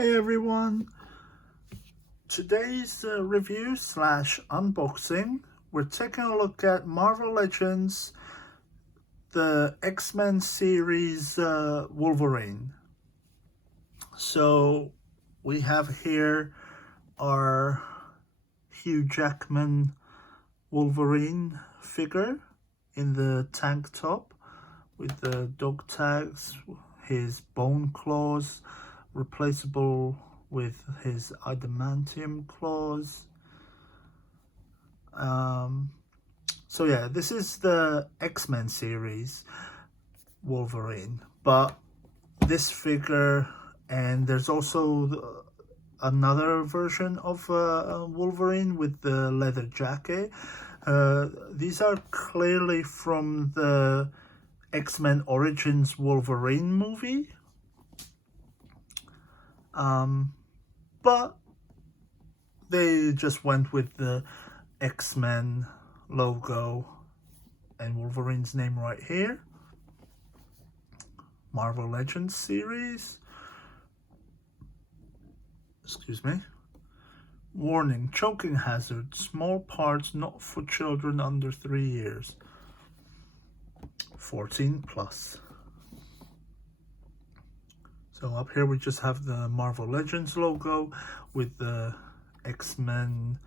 Hey everyone! Today's review slash unboxing, we're taking a look at Marvel Legends, the X-Men series Wolverine. So we have here our Hugh Jackman Wolverine figure in the tank top with the dog tags, his bone claws, replaceable with his adamantium claws. So yeah, this is the X-Men series Wolverine, but this figure, and there's also another version of Wolverine with the leather jacket. These are clearly from the X-Men Origins Wolverine movie. But they just went with the X-Men logo and Wolverine's name right here. Marvel Legends series. Excuse me. Warning, choking hazard, small parts not for children under 3 years. 14 plus. So up here we just have the Marvel Legends logo with the X-Men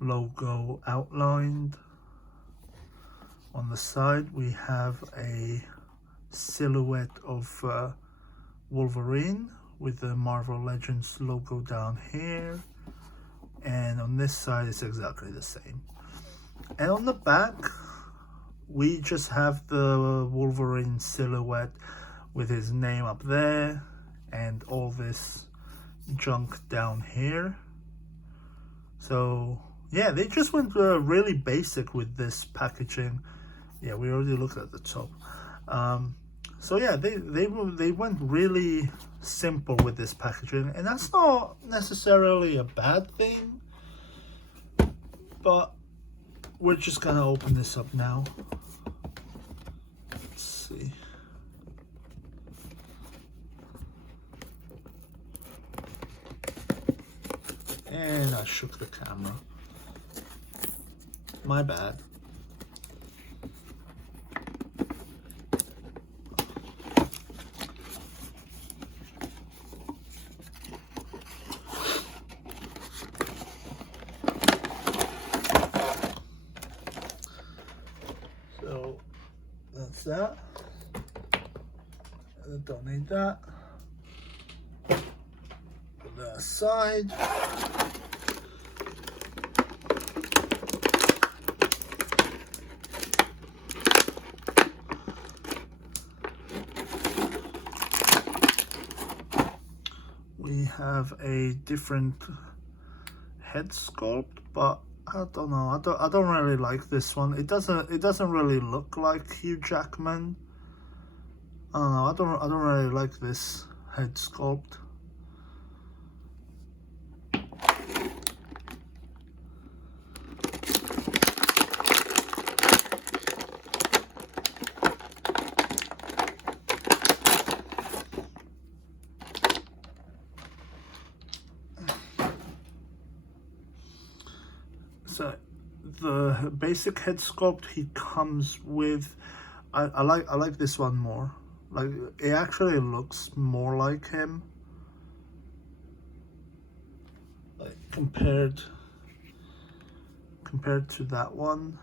logo outlined. On the side we have a silhouette of Wolverine with the Marvel Legends logo down here. And on this side it's exactly the same. And on the back we just have the Wolverine silhouette with his name up there and all this junk down here. So yeah, they just went really basic with this packaging. Yeah, we already looked at the top. So yeah, they went really simple with this packaging, and that's not necessarily a bad thing, but we're just gonna open this up now. Let's see. And I shook the camera. My bad. So that's that. Don't need that. Put that aside. We have a different head sculpt, but I don't know. I don't really like this one. It doesn't really look like Hugh Jackman. I don't know. I don't really like this head sculpt. So the basic head sculpt he comes with, I like this one more. Like, it actually looks more like him, like compared to that one.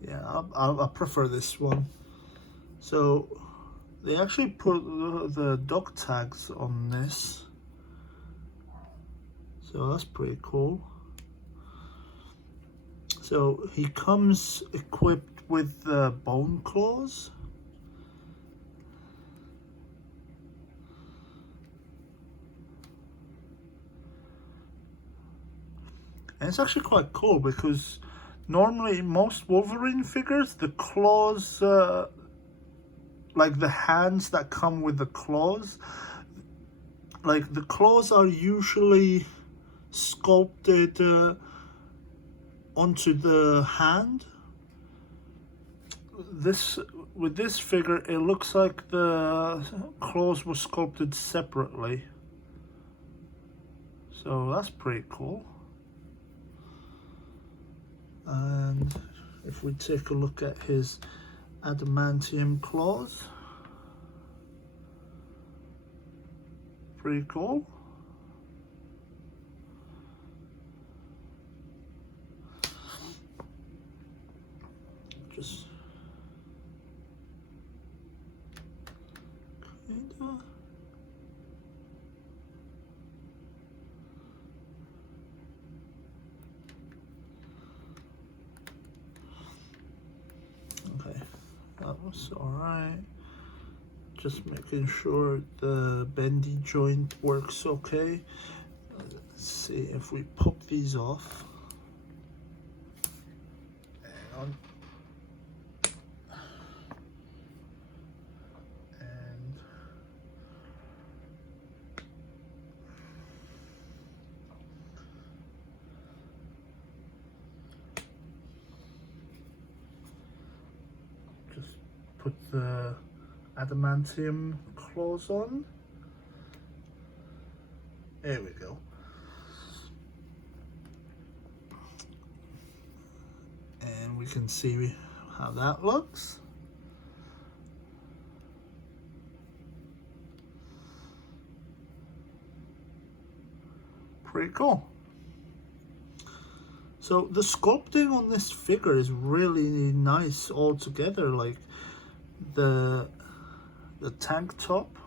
Yeah, I prefer this one. So they actually put the dog tags on this. So that's pretty cool. So he comes equipped with the bone claws. And it's actually quite cool because normally most Wolverine figures, the claws, like the hands that come with the claws, like the claws are usually sculpted onto the hand. This with this figure, it looks like the claws were sculpted separately. So that's pretty cool. And if we take a look at his adamantium claws, pretty cool. Just kinda. Okay, that was alright. Just making sure the bendy joint works okay. Let's see if we pop these off. Hang on. And just put the adamantium claws on. There we go. And we can see how that looks. Pretty cool. So the sculpting on this figure is really nice altogether. Like the tank top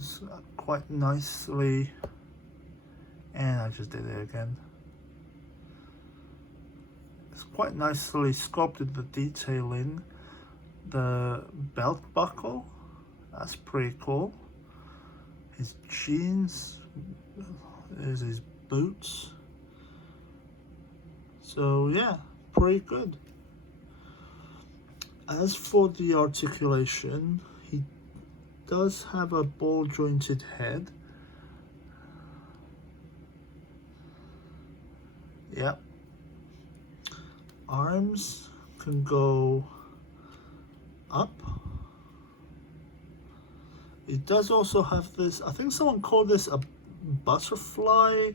is quite nicely, and I just did it again. It's quite nicely sculpted, the detailing. The belt buckle, that's pretty cool. His jeans, there's his boots. So yeah, pretty good. As for the articulation, he does have a ball jointed head. Yep. Arms can go up. It does also have this, I think someone called this a butterfly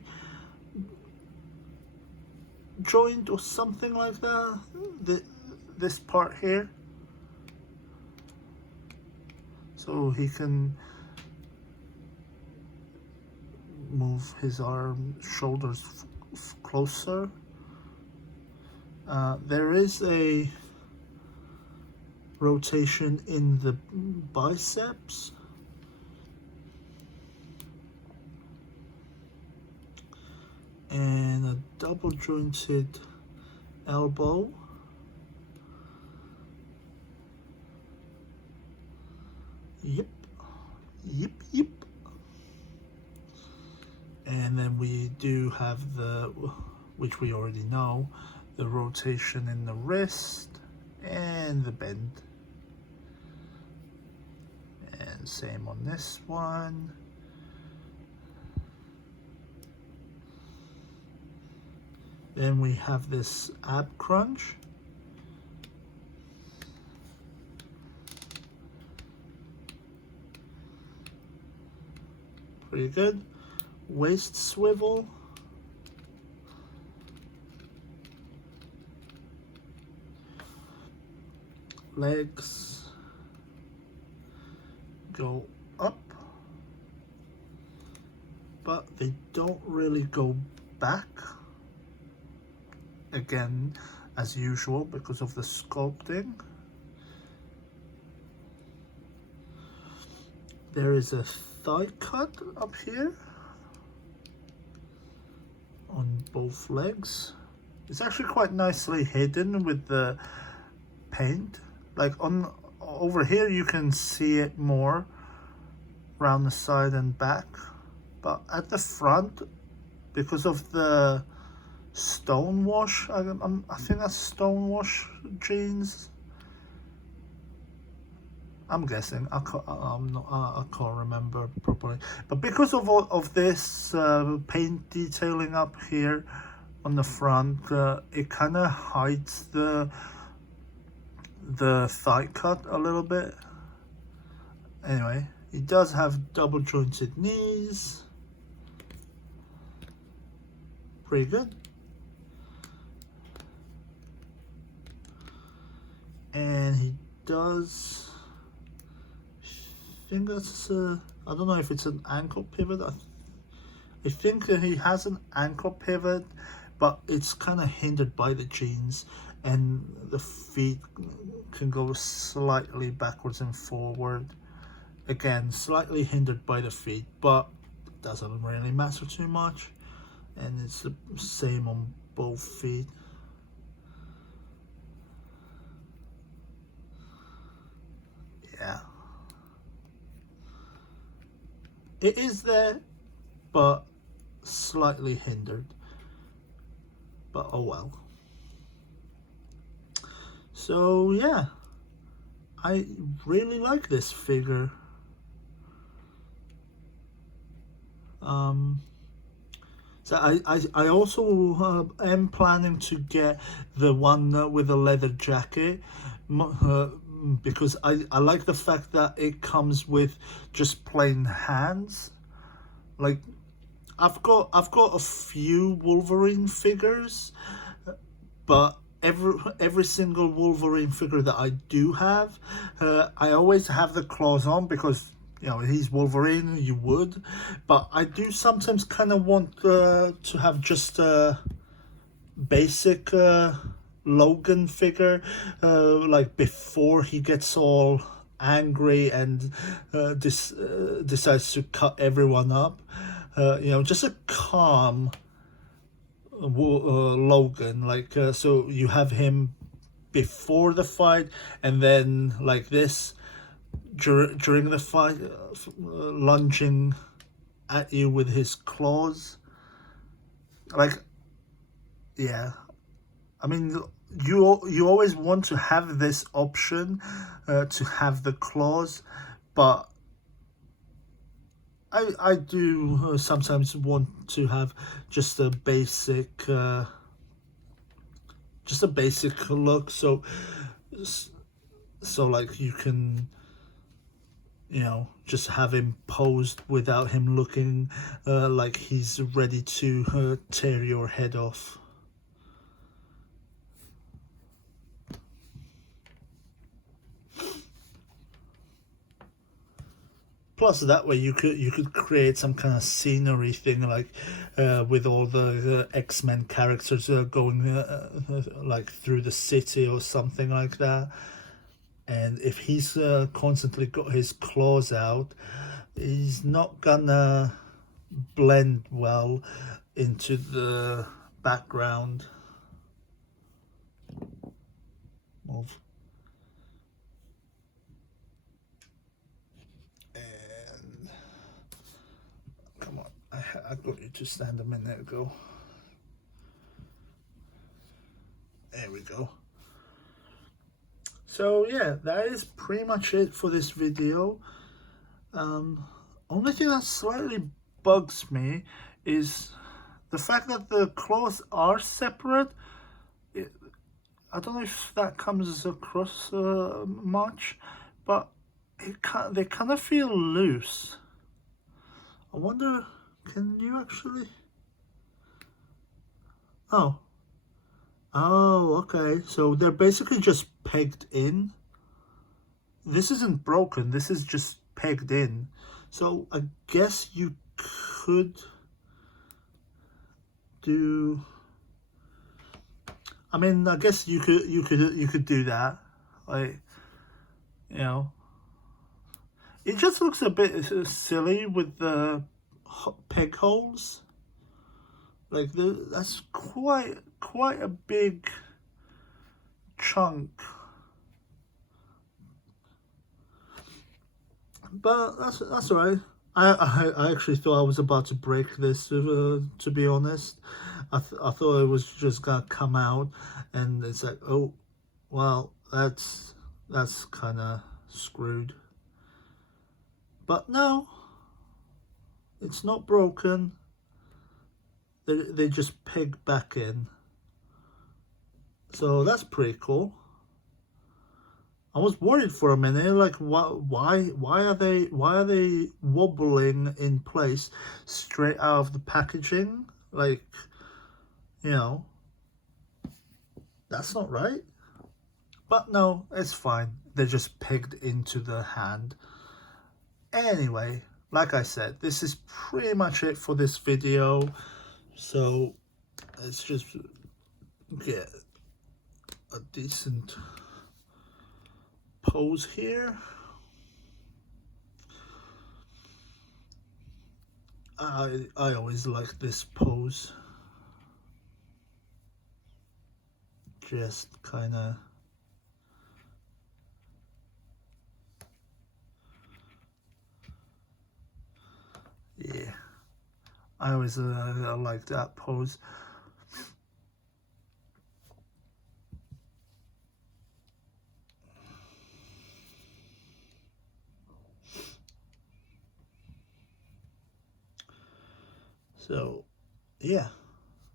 joint or something like that. This part here. So he can move his arm, shoulders closer. There is a rotation in the biceps. And a double jointed elbow. Yep. And then we do have the, which we already know, the rotation in the wrist and the bend. And same on this one. Then we have this ab crunch. Pretty good. Waist swivel. Legs go up, but they don't really go back. Again, as usual, because of the sculpting. There is a thigh cut up here on both legs. It's actually quite nicely hidden with the paint. Like on over here you can see it more around the side and back, but at the front, because of the stone wash, I think that's stone wash jeans. I'm guessing. I can't remember properly. But because of all of this paint detailing up here on the front, it kind of hides the the thigh cut a little bit. Anyway, he does have double jointed knees. Pretty good. And he does, I think that's I don't know if it's an ankle pivot. I think he has an ankle pivot, but it's kind of hindered by the jeans, and the feet can go slightly backwards and forward. Again, slightly hindered by the feet, but it doesn't really matter too much. And it's the same on both feet. Yeah. It is there, but slightly hindered. But oh well. So yeah, I really like this figure. So I also am planning to get the one with the leather jacket, because I like the fact that it comes with just plain hands. Like I've got a few Wolverine figures, but every single Wolverine figure that I do have, I always have the claws on because, you know, he's Wolverine, you would. But I do sometimes kind of want to have just a basic Logan figure, like before he gets all angry and decides to cut everyone up. You know, just a calm Logan, like so you have him before the fight, and then like this during the fight, lunging at you with his claws. Like, yeah, I mean, you always want to have this option to have the claws, but I do sometimes want to have just a basic look, so like you can, you know, just have him posed without him looking like he's ready to tear your head off. Plus, that way you could create some kind of scenery thing, like with all the X-Men characters going like through the city or something like that. And if he's constantly got his claws out, he's not gonna blend well into the background. Move. And come on, I got you to stand a minute ago. There we go. So yeah, that is pretty much it for this video. Only thing that slightly bugs me is the fact that the claws are separate. I don't know if that comes across much, but they kind of feel loose. I wonder, can you actually? Oh, okay. So they're basically just pegged in. This isn't broken. This is just pegged in. So I guess you could do. I mean, I guess you could do that. Like, you know, it just looks a bit silly with the peg holes. Like that's quite a big chunk. But that's alright. I actually thought I was about to break this, to be honest. I thought it was just gonna come out, and it's like, oh, well, that's kind of screwed. But no, it's not broken. They just peg back in. So that's pretty cool. I was worried for a minute, like why are they wobbling in place straight out of the packaging? Like, you know, that's not right. But no, it's fine. They're just pegged into the hand. Anyway, like I said, this is pretty much it for this video. So let's just get a decent pose here. I always like this pose. Just kind of yeah. I always like that pose. So, yeah,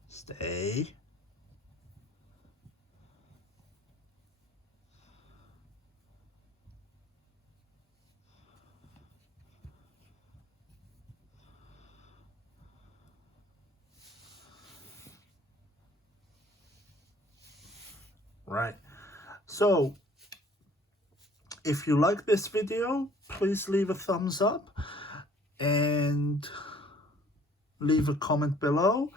stay. Right. So, if you like this video, please leave a thumbs up and leave a comment below.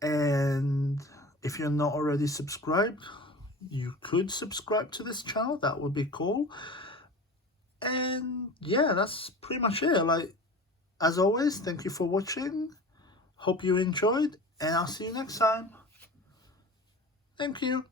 And if you're not already subscribed, you could subscribe to this channel. That would be cool. And yeah, that's pretty much it. Like, as always, thank you for watching. Hope you enjoyed, and I'll see you next time. Thank you.